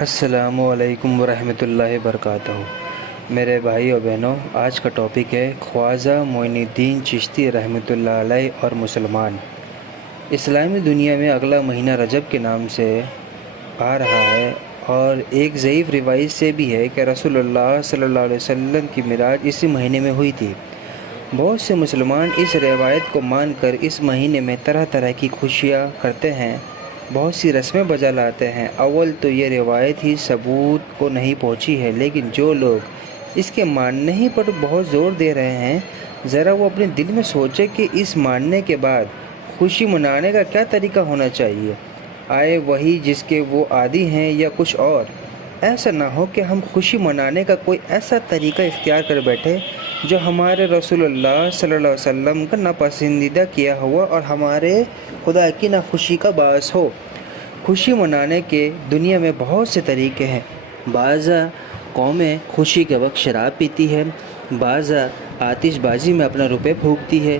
السلام علیکم ورحمۃ اللہ وبرکاتہ۔ میرے بھائی اور بہنوں، آج کا ٹاپک ہے خواجہ معین الدین چشتی رحمۃ اللہ علیہ اور مسلمان۔ اسلامی دنیا میں اگلا مہینہ رجب کے نام سے آ رہا ہے، اور ایک ضعیف روایت سے بھی ہے کہ رسول اللہ صلی اللہ علیہ وسلم کی معراج اسی مہینے میں ہوئی تھی۔ بہت سے مسلمان اس روایت کو مان کر اس مہینے میں طرح طرح کی خوشیاں کرتے ہیں، بہت سی رسمیں بجا لاتے ہیں۔ اول تو یہ روایت ہی ثبوت کو نہیں پہنچی ہے، لیکن جو لوگ اس کے ماننے ہی پر بہت زور دے رہے ہیں، ذرا وہ اپنے دل میں سوچے کہ اس ماننے کے بعد خوشی منانے کا کیا طریقہ ہونا چاہیے۔ آئے وہی جس کے وہ عادی ہیں یا کچھ اور۔ ایسا نہ ہو کہ ہم خوشی منانے کا کوئی ایسا طریقہ اختیار کر بیٹھے جو ہمارے رسول اللہ صلی اللہ علیہ وسلم کا ناپسندیدہ کیا ہوا اور ہمارے خدا کی ناخوشی کا باعث ہو۔ خوشی منانے کے دنیا میں بہت سے طریقے ہیں۔ بعض قومیں خوشی کے وقت شراب پیتی ہے، بعض آتش بازی میں اپنا روپے پھونکتی ہے،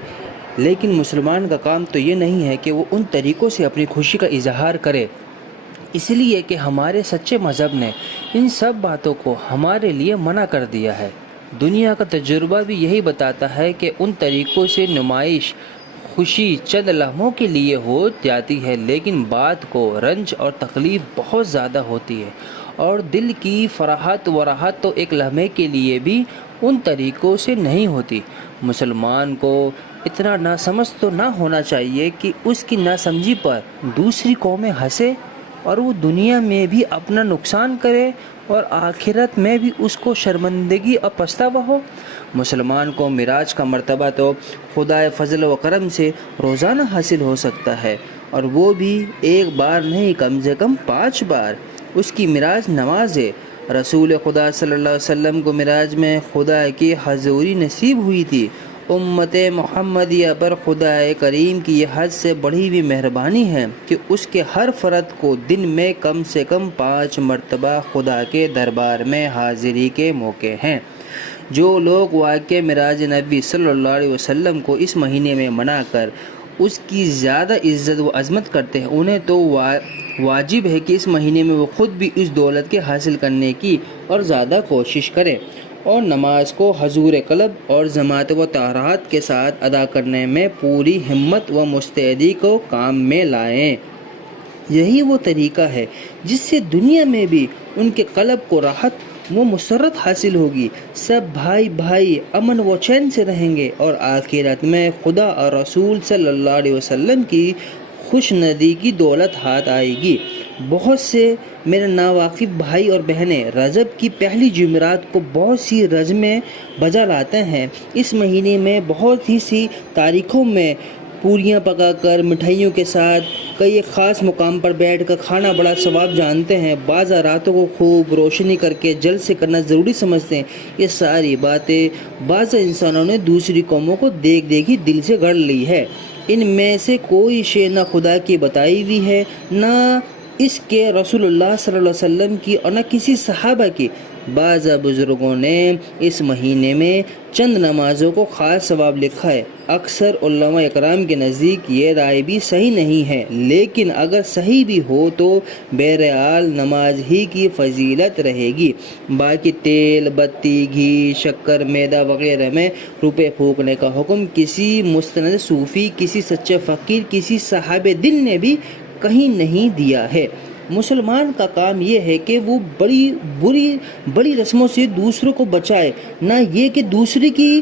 لیکن مسلمان کا کام تو یہ نہیں ہے کہ وہ ان طریقوں سے اپنی خوشی کا اظہار کرے، اس لیے کہ ہمارے سچے مذہب نے ان سب باتوں کو ہمارے لیے منع کر دیا ہے۔ دنیا کا تجربہ بھی یہی بتاتا ہے کہ ان طریقوں سے نمائش خوشی چند لمحوں کے لیے ہو جاتی ہے، لیکن بعد کو رنج اور تکلیف بہت زیادہ ہوتی ہے، اور دل کی فرحت و راحت تو ایک لمحے کے لیے بھی ان طریقوں سے نہیں ہوتی۔ مسلمان کو اتنا ناسمجھ تو نہ ہونا چاہیے کہ اس کی ناسمجھی پر دوسری قومیں ہنسے اور وہ دنیا میں بھی اپنا نقصان کرے اور آخرت میں بھی اس کو شرمندگی اور پچھتاوا ہو۔ مسلمان کو معراج کا مرتبہ تو خدائے فضل و کرم سے روزانہ حاصل ہو سکتا ہے، اور وہ بھی ایک بار نہیں، کم سے کم 5 بار۔ اس کی معراج نماز ہے۔ رسول خدا صلی اللہ علیہ وسلم کو معراج میں خدا کی حضوری نصیب ہوئی تھی۔ امت محمدیہ پر خدا کریم کی یہ حد سے بڑھی ہوئی مہربانی ہے کہ اس کے ہر فرد کو دن میں کم سے کم 5 مرتبہ خدا کے دربار میں حاضری کے موقع ہیں۔ جو لوگ واقع معراج نبی صلی اللہ علیہ وسلم کو اس مہینے میں منا کر اس کی زیادہ عزت و عظمت کرتے ہیں، انہیں تو واجب ہے کہ اس مہینے میں وہ خود بھی اس دولت کے حاصل کرنے کی اور زیادہ کوشش کریں، اور نماز کو حضور قلب اور جماعت و طہارت کے ساتھ ادا کرنے میں پوری ہمت و مستعدی کو کام میں لائیں۔ یہی وہ طریقہ ہے جس سے دنیا میں بھی ان کے قلب کو راحت و مسرت حاصل ہوگی، سب بھائی بھائی امن و چین سے رہیں گے، اور آخرت میں خدا اور رسول صلی اللہ علیہ وسلم کی خوش ندی کی دولت ہاتھ آئے گی۔ بہت سے میرے ناواقف بھائی اور بہنیں رجب کی پہلی جمعرات کو بہت سی رسمیں بجا لاتے ہیں۔ اس مہینے میں بہت ہی سی تاریخوں میں پوریاں پکا کر مٹھائیوں کے ساتھ کئی ایک خاص مقام پر بیٹھ کر کھانا بڑا ثواب جانتے ہیں۔ بعض راتوں کو خوب روشنی کر کے جلد سے کرنا ضروری سمجھتے ہیں۔ یہ ساری باتیں بعض انسانوں نے دوسری قوموں کو دیکھ دیکھ ہی دل سے گڑھ لی ہے۔ ان میں سے کوئی شے نہ خدا کی بتائی ہوئی ہے، نہ اس کے رسول اللہ صلی اللہ علیہ وسلم کی، اور نہ کسی صحابہ کی۔ بعض بزرگوں نے اس مہینے میں چند نمازوں کو خاص ثواب لکھا ہے۔ اکثر علماء اکرام کے نزدیک یہ رائے بھی صحیح نہیں ہے، لیکن اگر صحیح بھی ہو تو بہرحال نماز ہی کی فضیلت رہے گی۔ باقی تیل، بتی، گھی، شکر، میدا وغیرہ میں روپے پھونکنے کا حکم کسی مستند صوفی، کسی سچے فقیر، کسی صاحب دل نے بھی کہیں نہیں دیا ہے۔ مسلمان کا کام یہ ہے کہ وہ بڑی رسموں سے دوسروں کو بچائے، نہ یہ کہ دوسرے کی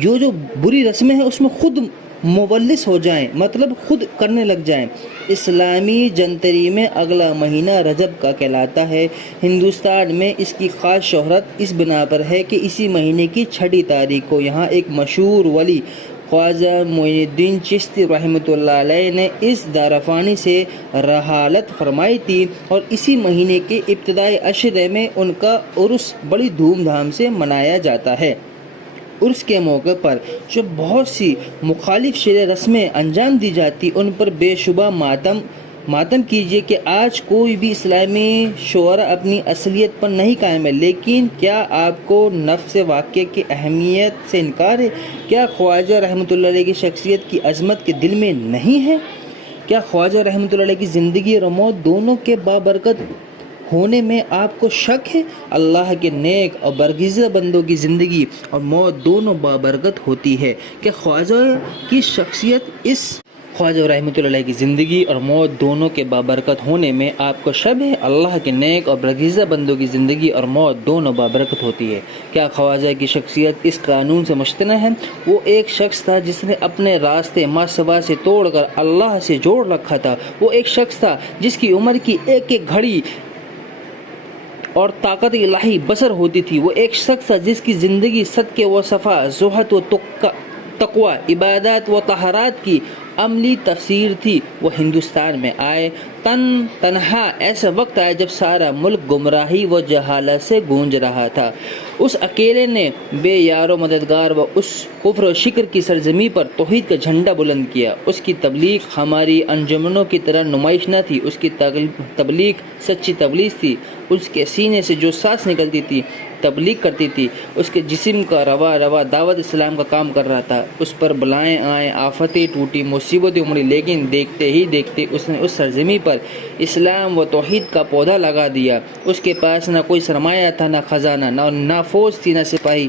جو بری رسمیں ہیں اس میں خود مولس ہو جائیں، مطلب خود کرنے لگ جائیں۔ اسلامی جنتری میں اگلا مہینہ رجب کا کہلاتا ہے۔ ہندوستان میں اس کی خاص شہرت اس بنا پر ہے کہ اسی مہینے کی 6 تاریخ کو یہاں ایک مشہور ولی خواجہ معین الدین چشتی رحمۃ اللہ علیہ نے اس دارافانی سے رحالت فرمائی تھی، اور اسی مہینے کے ابتدائی عشرے میں ان کا عرس بڑی دھوم دھام سے منایا جاتا ہے۔ عرس کے موقع پر جو بہت سی مخالف شرعی رسمیں انجام دی جاتی، ان پر بے شبہ ماتم کیجیے کہ آج کوئی بھی اسلامی شعرا اپنی اصلیت پر نہیں قائم ہے۔ لیکن کیا آپ کو نفس واقعے کی اہمیت سے انکار ہے؟ کیا خواجہ رحمۃ اللہ علیہ کی شخصیت کی عظمت کے دل میں نہیں ہے؟ کیا خواجہ رحمۃ اللہ علیہ کی زندگی اور موت دونوں کے بابرکت ہونے میں آپ کو شک ہے؟ اللہ کے نیک اور برگزیدہ بندوں کی زندگی اور موت دونوں بابرکت ہوتی ہے۔ کہ خواجہ کی شخصیت خواجہ رحمۃ اللہ علیہ کی زندگی اور موت دونوں کے بابرکت ہونے میں آپ کو شک ہے؟ اللہ کے نیک اور برگزیدہ بندوں کی زندگی اور موت دونوں بابرکت ہوتی ہے۔ کیا خواجہ کی شخصیت اس قانون سے مشتمل ہے؟ وہ ایک شخص تھا جس نے اپنے راستے ماسوا سے توڑ کر اللہ سے جوڑ رکھا تھا۔ وہ ایک شخص تھا جس کی عمر کی ایک ایک گھڑی اور طاقت الہی بسر ہوتی تھی۔ وہ ایک شخص تھا جس کی زندگی صدقے و صفا، زہد و تقوی، عبادات و طہارت کی عملی تفسیر تھی۔ وہ ہندوستان میں آئے تنہا ایسا وقت آیا جب سارا ملک گمراہی و جہالت سے گونج رہا تھا۔ اس اکیلے نے بے یار و مددگار و اس کفر و شکر کی سرزمین پر توحید کا جھنڈا بلند کیا۔ اس کی تبلیغ ہماری انجمنوں کی طرح نمائش نہ تھی، اس کی تبلیغ سچی تبلیغ تھی۔ اس کے سینے سے جو سانس نکلتی تھی تبلیغ کرتی تھی، اس کے جسم کا روا روا دعوت اسلام کا کام کر رہا تھا۔ اس پر بلائیں آئیں، آفتیں ٹوٹی، مصیبتیں امڑی، لیکن دیکھتے ہی دیکھتے اس نے اس سرزمین پر اسلام و توحید کا پودا لگا دیا۔ اس کے پاس نہ کوئی سرمایہ تھا، نہ خزانہ، نہ فوج تھی، نہ سپاہی۔